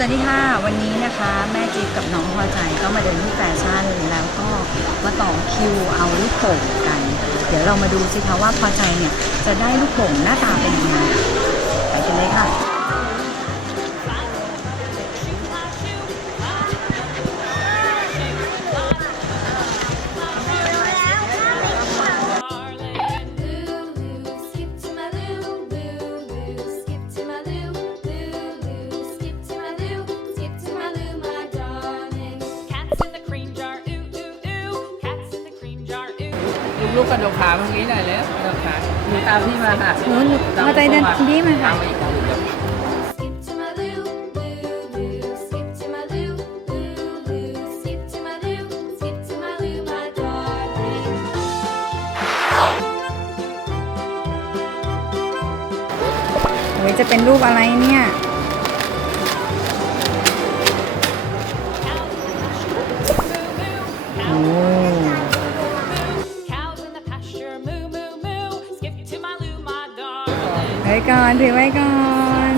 สวัสดีค่ะ วันนี้นะคะแม่จิ๊บกับน้องพอใจก็มาเดินที่แฟชั่นแล้วก็มาต่อคิวเอาลูกโป่งกัน เดี๋ยวเรามาดูสิคะว่าพอใจเนี่ยจะได้ลูกโป่งหน้าตาเป็นยังไงไปกันเลยค่ะ ลูกกระดกขาเมื่อกี้หน่อยแล้วกระดกขาหนูตามพี่มาค่ะหนูหนูพอใจเดินพี่มาค่ะตามอีก Skip to my Lou, Lulu, skip to my Lou, Lulu, skip to my Lou, skip to my Lou, my darling. โอ้ยจะเป็นรูปอะไรเนี่ย ไว้ก่อนถือไว้ก่อน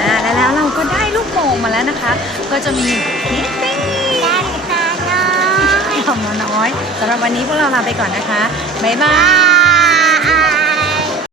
อ่าแล้วเราก็ได้ลูกโป่งมาแล้วนะคะ ก็จะมี สำหรับวันนี้พวกเราลาไปก่อนนะคะ บ๊ายบาย